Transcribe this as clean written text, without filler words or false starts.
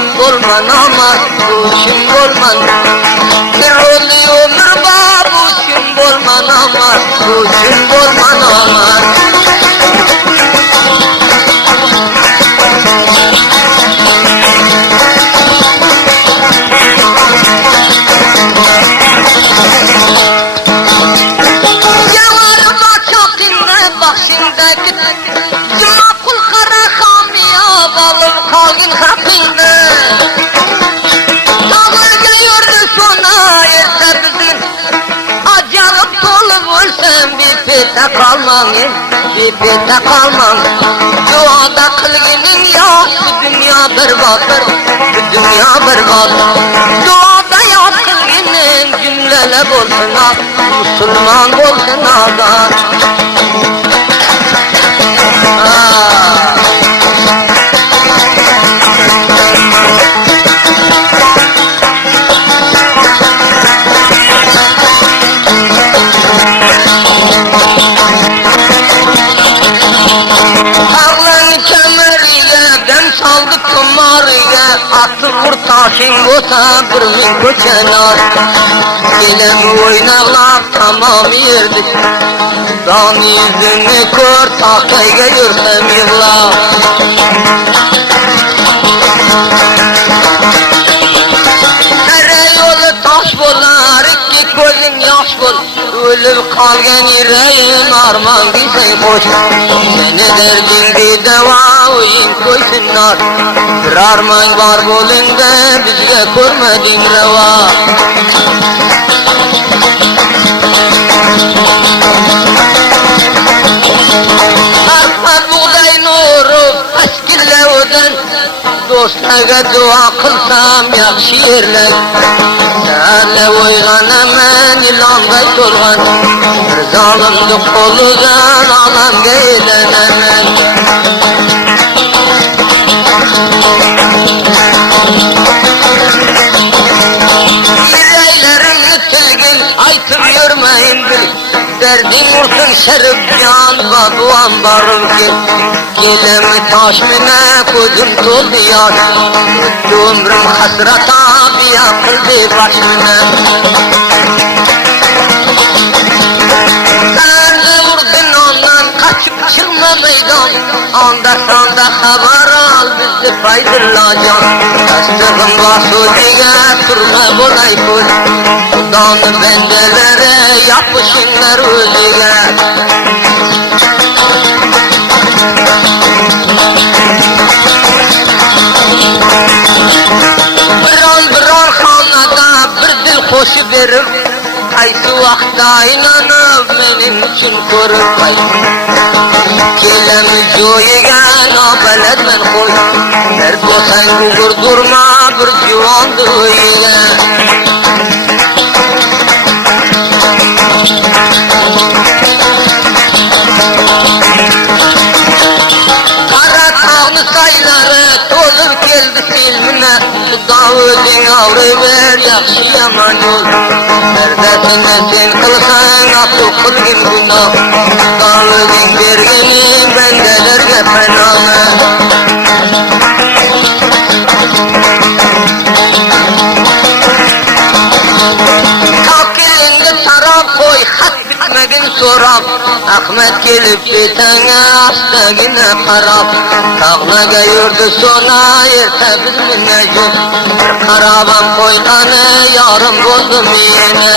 kim bolman ama bu kim bolman bir rolü ömür bu kim bolman ama bu kim bolman ama kalgın hapinde Dağırga yurdu sona erse bizim Acayip dolu olsam bir pete kalmam Bir pete kalmam Duada kılgının ya bu dünya berbattır Bu dünya berbat Duada ya kılgının cümleler olsun ha Müslüman olsun ha Atır taşın bosa bir min koçanar Gelem oynağlap tamam yerdik Dağın yüzünü kör tahtayga yürtem yığlap Her yolu taş bolar iki gözün yaş bol Ölüp kalgan yüreğim arman giysen koş Seni derdin deva oyun koysunlar Bir arman var bolunda bizde görmedin reva Arpa buğday nuru eskille öden Dostlarga dua kılsam yaxşı yerler Senle oyganaman ilangay tolgan Bir zalimdi koludan alamga eğlenemen Yüreğlerim tilgin aytıp yürmeyin bil Derdin vursun şerif can ve duam varım ki Gelemi taş mine kudum doldu yaş Ömrüm hasrata biya kıldı baş mine Sen de vurdun ondan kaçıp çıkma meydan Anda sanda haber al bizi faydırlacan Kastığın basu diye turma bolay kul Kudanı bendelere yapışınlar özüge Bir hanada bir dil koşu verir Kaysı vakta inanıp benim için korur Kelemi joyiga nobalet ben koy Dert olsan gugur durma bir civandır oyiga Kara tağlı sayları tolur geldi filmine Davudin avri ver yakşı yaman yol Neredesine sen kılsan akıl kılgın günah Davudin bergeni bendelerge penamı Kalkilinde taraf koy hat bitmedin sorap Ahmet gelip bitene hasta yine karab Tağlaga yurdu sona erte bizmine yok Bir karabam koytanı yarım buldum yine